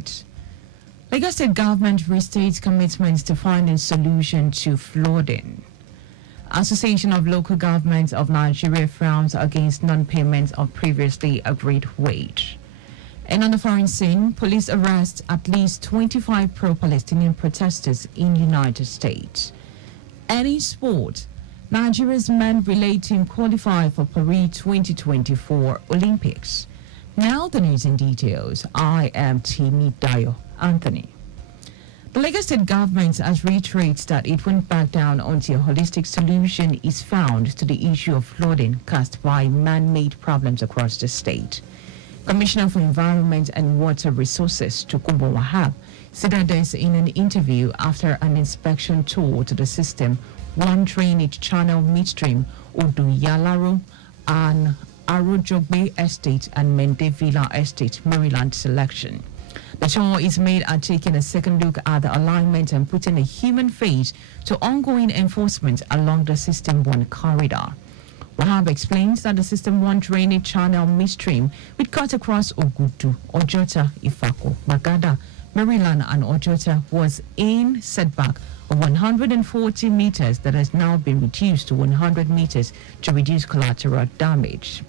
right. Lagos State government restates commitments to finding solution to flooding. Association of Local Governments of Nigeria frowns against non-payment of previously agreed wage. And on the foreign scene, police arrest at least 25 pro-Palestinian protesters in United States. And in sport, Nigeria's men relay team qualify for Paris 2024 Olympics. Now the news in details. I am Temidayo Anthony. The Lagos State government has reiterated that it won't back down until a holistic solution is found to the issue of flooding caused by man-made problems across the state. Commissioner for Environment and Water Resources, Tokunbo Wahab, said this in an interview after an inspection tour to the system, one drainage channel midstream, Oduyalaro and Arojogbe Estate and Mende Villa Estate, Maryland selection. The tour is made at taking a second look at the alignment and putting a human face to ongoing enforcement along the System 1 corridor. Wahab explains that the System 1 drainage channel midstream would cut across Ogutu, Ojota, Ifako, Magada, Maryland and Ojota was in setback of 140 meters that has now been reduced to 100 meters to reduce collateral damage.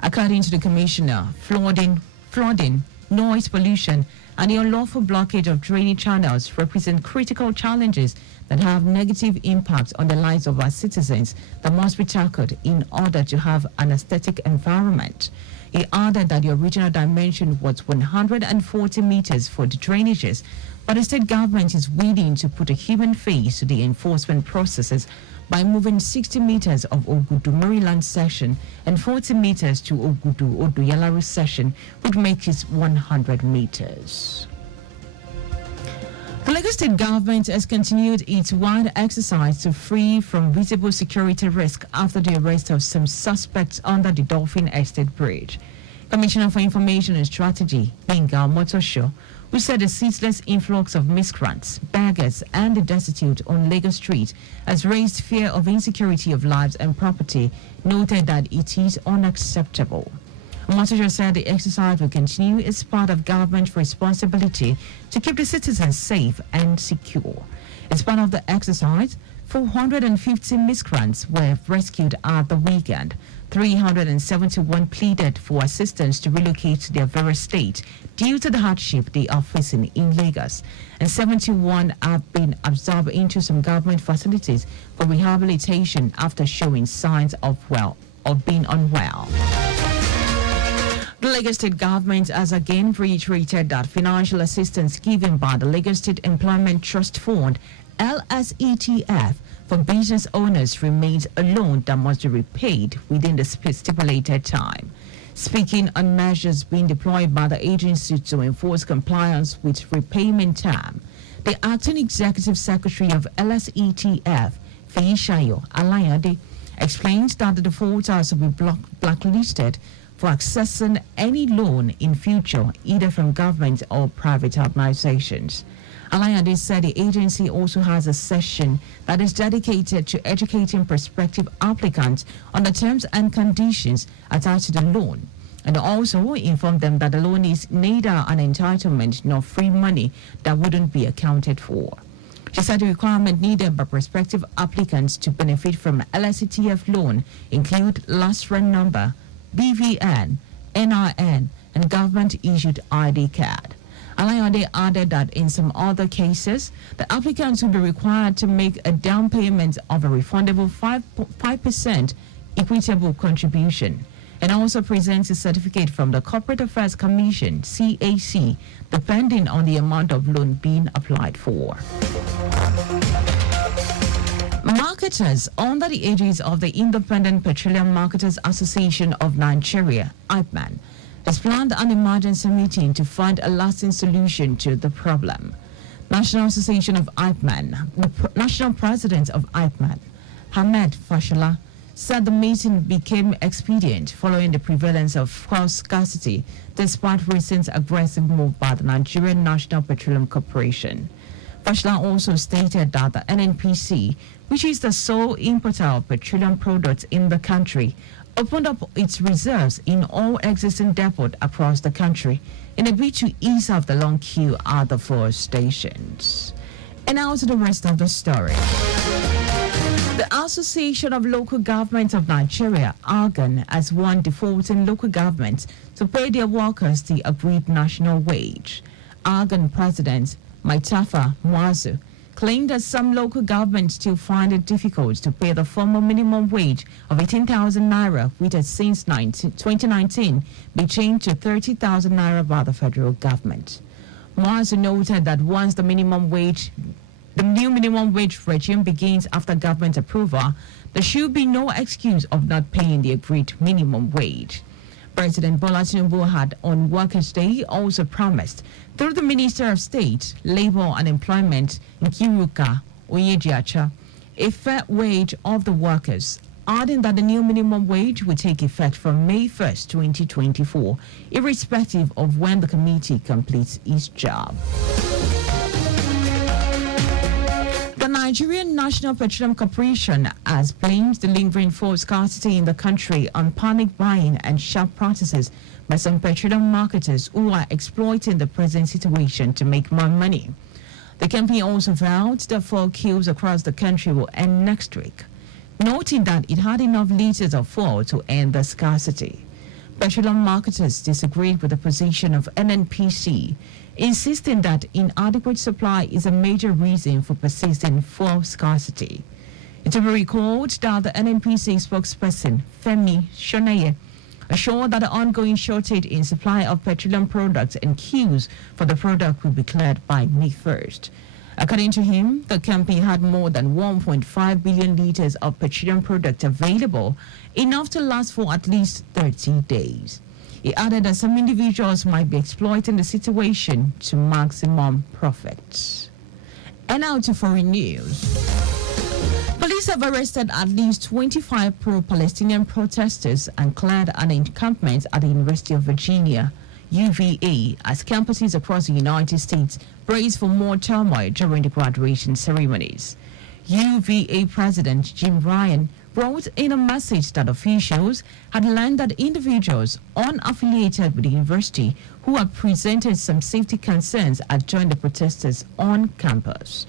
According to the commissioner, flooding, noise pollution, and the unlawful blockage of drainage channels represent critical challenges that have negative impacts on the lives of our citizens that must be tackled in order to have an aesthetic environment. He added that the original dimension was 140 meters for the drainages, but the state government is willing to put a human face to the enforcement processes by moving 60 meters of Ogudu Maryland section and 40 meters to Ogudu Oduyalaru section, which makes it 100 meters. The Lagos State government has continued its wide exercise to free from visible security risk after the arrest of some suspects under the Dolphin Estate Bridge. Commissioner for Information and Strategy, Benga Motosho, who said the ceaseless influx of miscreants, beggars, and the destitute on Lagos Street has raised fear of insecurity of lives and property, noted that it is unacceptable. Motosho said the exercise will continue as part of government responsibility to keep the citizens safe and secure. As part of the exercise, 450 miscreants were rescued at the weekend. 371 pleaded for assistance to relocate to their various states due to the hardship they are facing in Lagos, and 71 have been absorbed into some government facilities for rehabilitation after showing signs of being unwell. The Lagos State government has again reiterated that financial assistance given by the Lagos State Employment Trust Fund, LSETF, for business owners remains a loan that must be repaid within the stipulated time. Speaking on measures being deployed by the agency to enforce compliance with repayment term, the acting executive secretary of LSETF, Feishayo Alayade, explained that the defaulters will be blacklisted for accessing any loan in future, either from government or private organizations. Alayade said the agency also has a session that is dedicated to educating prospective applicants on the terms and conditions attached to the loan, and also informed them that the loan is neither an entitlement nor free money that wouldn't be accounted for. She said the requirement needed by prospective applicants to benefit from LSETF loan include last run number, BVN, NIN, and government-issued ID card. Alayade added that in some other cases, the applicants will be required to make a down payment of a refundable 5% equitable contribution, and also presents a certificate from the Corporate Affairs Commission, CAC, depending on the amount of loan being applied for. Marketers under the aegis of the Independent Petroleum Marketers Association of Nigeria, IPMAN, has planned an emergency meeting to find a lasting solution to the problem. National Association of IPMAN, the National President of IPMAN, Hamed Fashola, said the meeting became expedient following the prevalence of fuel scarcity despite recent aggressive move by the Nigerian National Petroleum Corporation. Fashola also stated that the NNPC, which is the sole importer of petroleum products in the country, opened up its reserves in all existing depots across the country in a bid to ease off the long queue at the four stations. And now to the rest of the story. The Association of Local Governments of Nigeria, ALGON, has warned defaulting local governments to pay their workers the agreed national wage. ALGON President Maitafa Mwazu claimed that some local governments still find it difficult to pay the former minimum wage of 18,000 naira, which has since 2019 been changed to 30,000 naira by the federal government. Mwazu noted that once the new minimum wage regime begins after government approval, there should be no excuse of not paying the agreed minimum wage. President Bola Tinubu had on Workers' Day also promised through the Minister of State, Labour and Employment, Nkiruka Oyejiacha, a fair wage of the workers, adding that the new minimum wage will take effect from May 1st, 2024, irrespective of when the committee completes its job. The Nigerian National Petroleum Corporation has blamed the lingering fuel scarcity in the country on panic buying and sharp practices by some petroleum marketers who are exploiting the present situation to make more money. The company also vowed that fuel queues across the country will end next week, noting that it had enough liters of fuel to end the scarcity. Petroleum marketers disagreed with the position of NNPC, insisting that inadequate supply is a major reason for persistent fuel scarcity. It will be recalled that the NNPC spokesperson, Femi Shonaye, assured that the ongoing shortage in supply of petroleum products and queues for the product will be cleared by May 1st. According to him, the company had more than 1.5 billion liters of petroleum product available, enough to last for at least 30 days. He added that some individuals might be exploiting the situation to maximum profits. And now to foreign news. Police have arrested at least 25 pro-Palestinian protesters and cleared an encampment at the University of Virginia, UVA, as campuses across the United States brace for more turmoil during the graduation ceremonies. UVA President Jim Ryan wrote in a message that officials had learned that individuals unaffiliated with the university who had presented some safety concerns had joined the protesters on campus.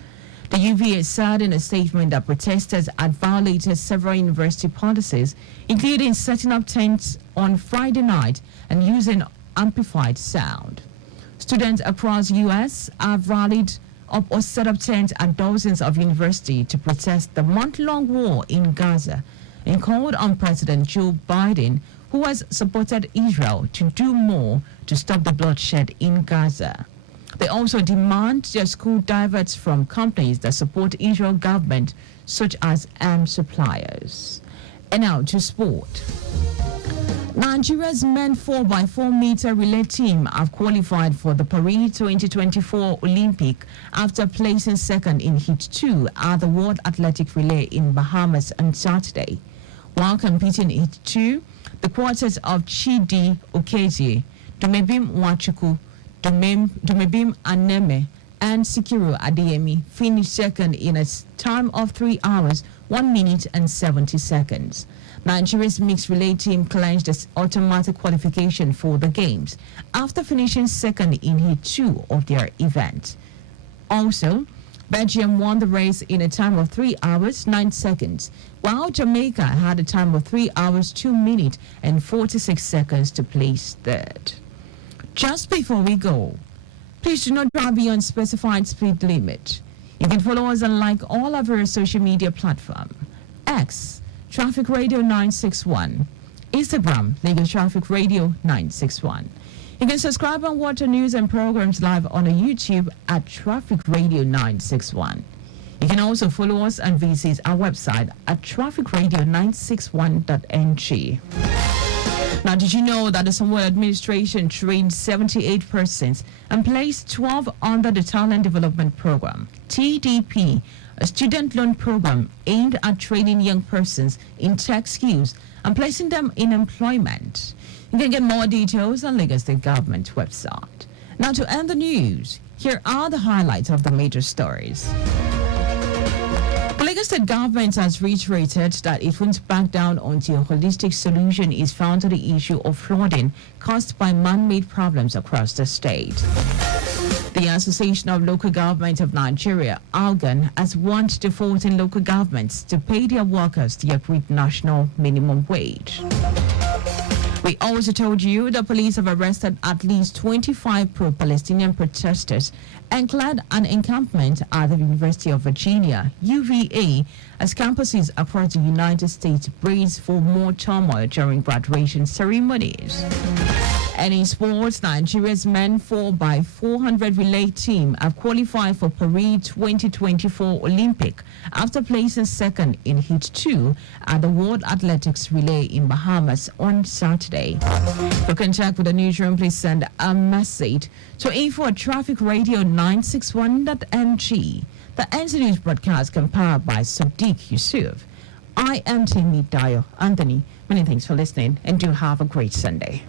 The UVA said in a statement that protesters had violated several university policies, including setting up tents on Friday night and using amplified sound. Students across the U.S. have rallied up or set up tents at dozens of universities to protest the month-long war in Gaza and called on President Joe Biden, who has supported Israel, to do more to stop the bloodshed in Gaza. They also demand their school diverts from companies that support Israel government, such as arms suppliers. And now to sport. Nigeria's men 4x4 meter relay team have qualified for the Paris 2024 Olympic after placing second in Heat 2 at the World Athletic Relay in Bahamas on Saturday. While competing in Heat 2, the quartets of Chidi Okezie, Dumebim Nwachukwu, Dumebim Aneme, and Sikiru Adeyemi finished second in a time of 3 hours, 1 minute and 70 seconds. Nigeria's mixed relay team clinched the automatic qualification for the Games after finishing second in Heat 2 of their event. Also, Belgium won the race in a time of 3 hours, 9 seconds, while Jamaica had a time of 3 hours, 2 minutes and 46 seconds to place third. Just before we go, please do not drive beyond specified speed limit. You can follow us on like all of our social media platforms. X, Traffic Radio 961. Instagram, Lagos Traffic Radio 961. You can subscribe and watch our news and programs live on our YouTube at Traffic Radio 961. You can also follow us and visit our website at trafficradio961.ng. Now, did you know that the Samuel administration trained 78 persons and placed 12 under the Talent Development Program, TDP, a student loan program aimed at training young persons in tech skills and placing them in employment? You can get more details on Lagos State Government website. Now, to end the news, here are the highlights of the major stories. The Lagos Lagos State government has reiterated that it won't back down until a holistic solution is found to the issue of flooding caused by man-made problems across the state. The Association of Local Governments of Nigeria, ALGAN, has warned the 14 local governments to pay their workers the agreed national minimum wage. We also told you the police have arrested at least 25 pro-Palestinian protesters and cleared an encampment at the University of Virginia, UVA, as campuses across the United States brace for more turmoil during graduation ceremonies. And in sports, Nigeria's men 4x400 relay team have qualified for Paris 2024 Olympic after placing second in Heat 2 at the World Athletics Relay in Bahamas on Saturday. For contact with the newsroom, please send a message to info@trafficradio961.ng. The NC News broadcast compiled by Sadiq Yusuf. I am Temidayo. Anthony, many thanks for listening and do have a great Sunday.